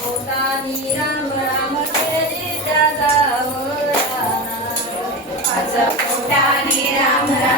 पोटानी राम राम केली त्या पोटानी राम राम.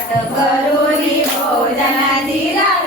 काट करुणी भोजना दिला